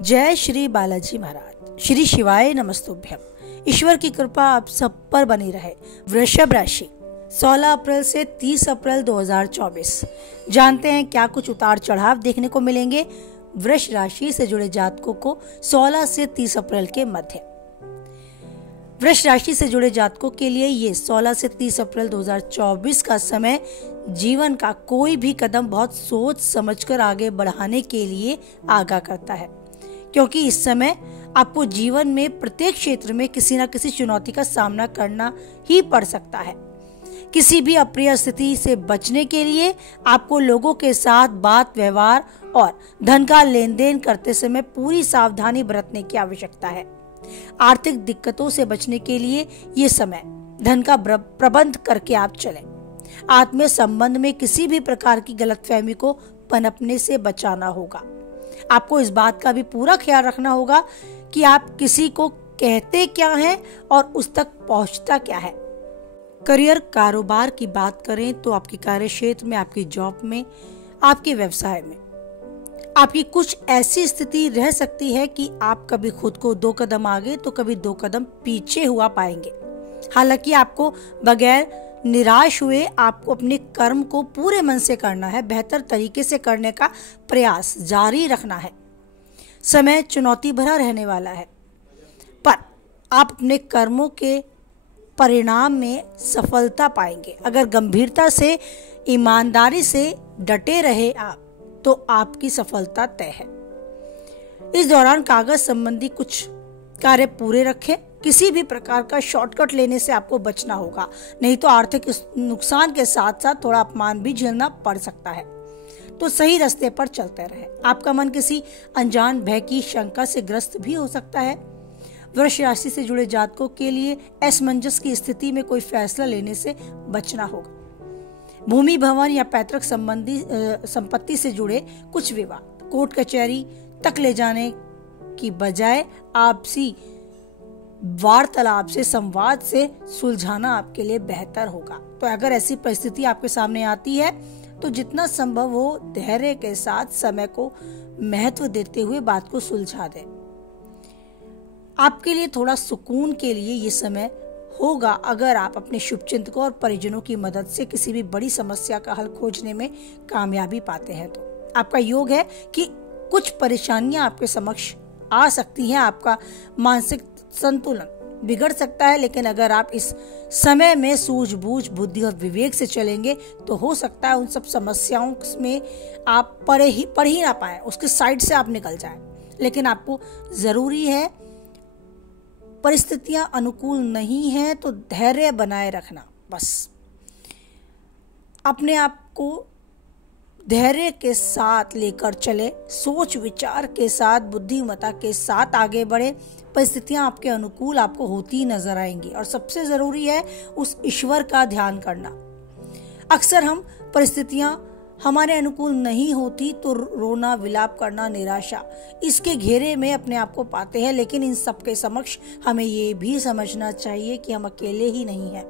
जय श्री बालाजी महाराज। श्री शिवाय नमस्तुभ्यम। ईश्वर की कृपा आप सब पर बनी रहे। वृषभ राशि 16 अप्रैल से 30 अप्रैल 2024। जानते हैं क्या कुछ उतार चढ़ाव देखने को मिलेंगे वृष राशि से जुड़े जातकों को 16 से 30 अप्रैल के मध्य। वृष राशि से जुड़े जातकों के लिए ये 16 से 30 अप्रैल 2024 का समय जीवन का कोई भी कदम बहुत सोच समझकर आगे बढ़ाने के लिए आगाह करता है, क्योंकि इस समय आपको जीवन में प्रत्येक क्षेत्र में किसी न किसी चुनौती का सामना करना ही पड़ सकता है। किसी भी अप्रिय स्थिति से बचने के लिए आपको लोगों के साथ बात व्यवहार और धन का लेन देन करते समय पूरी सावधानी बरतने की आवश्यकता है। आर्थिक दिक्कतों से बचने के लिए ये समय धन का प्रबंध करके आप चलें। आत्मीय संबंध में किसी भी प्रकार की गलतफहमी को पनपने से बचाना होगा। आपको इस बात का भी पूरा ख्याल रखना होगा कि आप किसी को कहते क्या हैं और उस तक पहुंचता क्या है। करियर कारोबार की बात करें तो आपके कार्य क्षेत्र में, आपकी जॉब में, आपके व्यवसाय में आपकी कुछ ऐसी स्थिति रह सकती है कि आप कभी खुद को 2 कदम आगे तो कभी 2 कदम पीछे हुआ पाएंगे। हालांकि आपको बगैर निराश हुए आपको अपने कर्म को पूरे मन से करना है, बेहतर तरीके से करने का प्रयास जारी रखना है। समय चुनौती भरा रहने वाला है, पर आप अपने कर्मों के परिणाम में सफलता पाएंगे। अगर गंभीरता से, ईमानदारी से डटे रहे आप तो आपकी सफलता तय है। इस दौरान कागज संबंधी कुछ कार्य पूरे रखें। किसी भी प्रकार का शॉर्टकट लेने से आपको बचना होगा, नहीं तो आर्थिक नुकसान के साथ साथ थोड़ा अपमान भी झेलना पड़ सकता है। तो सही रास्ते पर चलते रहे। आपका मन किसी अनजान भय की शंका से ग्रस्त भी हो सकता है। वृष राशि से जुड़े जातकों के लिए असमंजस की स्थिति में कोई फैसला लेने से बचना होगा। भूमि, भवन या पैतृक संबंधी संपत्ति से जुड़े कुछ विवाद कोर्ट कचहरी तक ले जाने की बजाय आपसी वार्तालाप से, संवाद से सुलझाना आपके लिए बेहतर होगा। तो अगर ऐसी परिस्थिति आपके सामने आती है तो जितना संभव हो धैर्य के साथ समय को महत्व देते हुए बात को सुलझा दें। आपके लिए थोड़ा सुकून के लिए ये समय होगा अगर आप अपने शुभचिंतकों और परिजनों की मदद से किसी भी बड़ी समस्या का हल खोजने में कामयाबी पाते हैं। तो आपका योग है कि कुछ परेशानियां आपके समक्ष आ सकती हैं। आपका मानसिक संतुलन बिगड़ सकता है, लेकिन अगर आप इस समय में सूझबूझ, बुद्धि और विवेक से चलेंगे तो हो सकता है उन सब समस्याओं में आप पढ़ ही ना पाए, उसके साइड से आप निकल जाएं। लेकिन आपको जरूरी है, परिस्थितियां अनुकूल नहीं है तो धैर्य बनाए रखना। बस अपने आप को धैर्य के साथ लेकर चले, सोच विचार के साथ, बुद्धिमत्ता के साथ आगे बढ़े। परिस्थितियां आपके अनुकूल आपको होती नजर आएंगी और सबसे जरूरी है उस ईश्वर का ध्यान करना। अक्सर हम परिस्थितियां हमारे अनुकूल नहीं होती तो रोना, विलाप करना, निराशा, इसके घेरे में अपने आप को पाते हैं। लेकिन इन सबके समक्ष हमें ये भी समझना चाहिए कि हम अकेले ही नहीं हैं।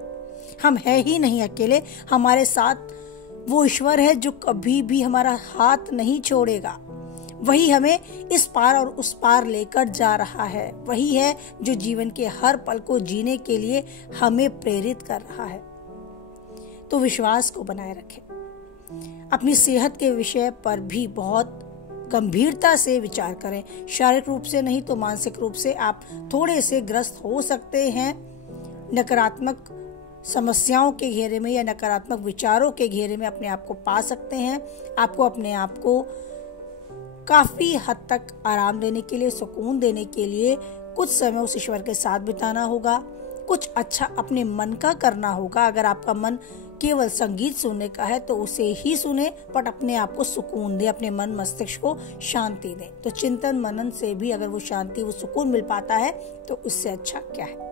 हम है ही नहीं अकेले। हमारे साथ वो ईश्वर है जो कभी भी हमारा हाथ नहीं छोड़ेगा। वही हमें इस पार और उस पार लेकर जा रहा है। वही है जो जीवन के हर पल को जीने के लिए हमें प्रेरित कर रहा है। तो विश्वास को बनाए रखें। अपनी सेहत के विषय पर भी बहुत गंभीरता से विचार करें। शारीरिक रूप से नहीं तो मानसिक रूप से आप थोड़े से ग्रस्त हो सकते हैं। नकारात्मक समस्याओं के घेरे में या नकारात्मक विचारों के घेरे में अपने आप को पा सकते हैं। आपको अपने आप को काफी हद तक आराम देने के लिए, सुकून देने के लिए कुछ समय उस ईश्वर के साथ बिताना होगा। कुछ अच्छा अपने मन का करना होगा। अगर आपका मन केवल संगीत सुनने का है तो उसे ही सुने, बट अपने आप को सुकून दे, अपने मन मस्तिष्क को शांति दे। तो चिंतन मनन से भी अगर वो शांति, वो सुकून मिल पाता है तो उससे अच्छा क्या है।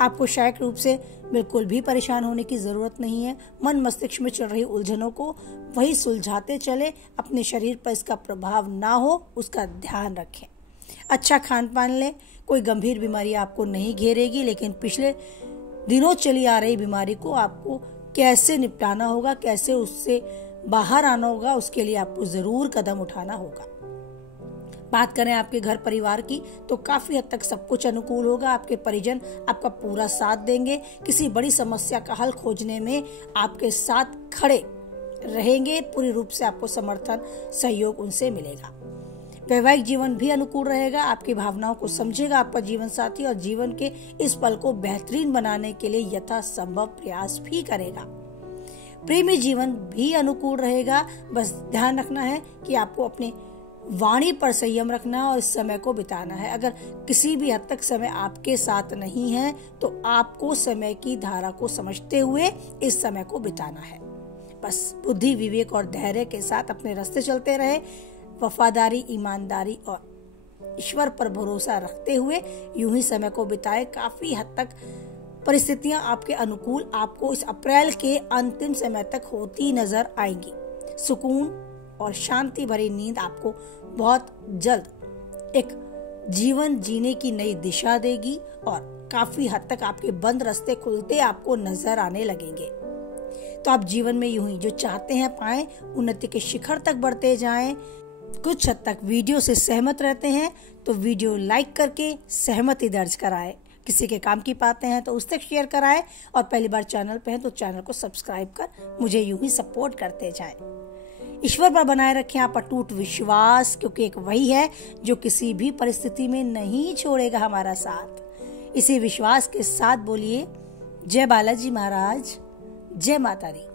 आपको शारीरिक रूप से बिल्कुल भी परेशान होने की जरूरत नहीं है। मन मस्तिष्क में चल रही उलझनों को वही सुलझाते चले। अपने शरीर पर इसका प्रभाव ना हो उसका ध्यान रखें। अच्छा खान पान लें। कोई गंभीर बीमारी आपको नहीं घेरेगी, लेकिन पिछले दिनों चली आ रही बीमारी को आपको कैसे निपटाना होगा, कैसे उससे बाहर आना होगा, उसके लिए आपको जरूर कदम उठाना होगा। बात करें आपके घर परिवार की तो काफी हद तक सब कुछ अनुकूल होगा। आपके परिजन आपका पूरा साथ देंगे। किसी बड़ी समस्या का हल खोजने में आपके साथ खड़े रहेंगे। पूरी रूप से आपको समर्थन सहयोग उनसे मिलेगा। वैवाहिक जीवन भी अनुकूल रहेगा। आपकी भावनाओं को समझेगा आपका जीवन साथी और जीवन के इस पल को बेहतरीन बनाने के लिए यथासंभव प्रयास भी करेगा। प्रेमी जीवन भी अनुकूल रहेगा। बस ध्यान रखना है कि आपको अपने वाणी पर संयम रखना है और इस समय को बिताना है। अगर किसी भी हद तक समय आपके साथ नहीं है तो आपको समय की धारा को समझते हुए इस समय को बिताना है। बस बुद्धि, विवेक और धैर्य के साथ अपने रास्ते चलते रहे। वफादारी, ईमानदारी और ईश्वर पर भरोसा रखते हुए यूं ही समय को बिताए। काफी हद तक परिस्थितियां आपके अनुकूल आपको इस अप्रैल के अंतिम समय तक होती नजर आएंगी। सुकून और शांति भरी नींद आपको बहुत जल्द एक जीवन जीने की नई दिशा देगी और काफी हद तक आपके बंद रास्ते खुलते आपको नजर आने लगेंगे। तो आप जीवन में यूं ही जो चाहते हैं पाएं, उन्नति के शिखर तक बढ़ते जाएं। कुछ हद तक वीडियो से सहमत रहते हैं तो वीडियो लाइक करके सहमति दर्ज कराएं। किसी के काम की पाते हैं तो उस तक शेयर कराएं और पहली बार चैनल पे हैं तो चैनल को सब्सक्राइब कर मुझे यूं ही सपोर्ट करते जाएं। ईश्वर पर बनाए रखें आप अटूट विश्वास, क्योंकि एक वही है जो किसी भी परिस्थिति में नहीं छोड़ेगा हमारा साथ। इसी विश्वास के साथ बोलिए जय बालाजी महाराज, जय माता दी।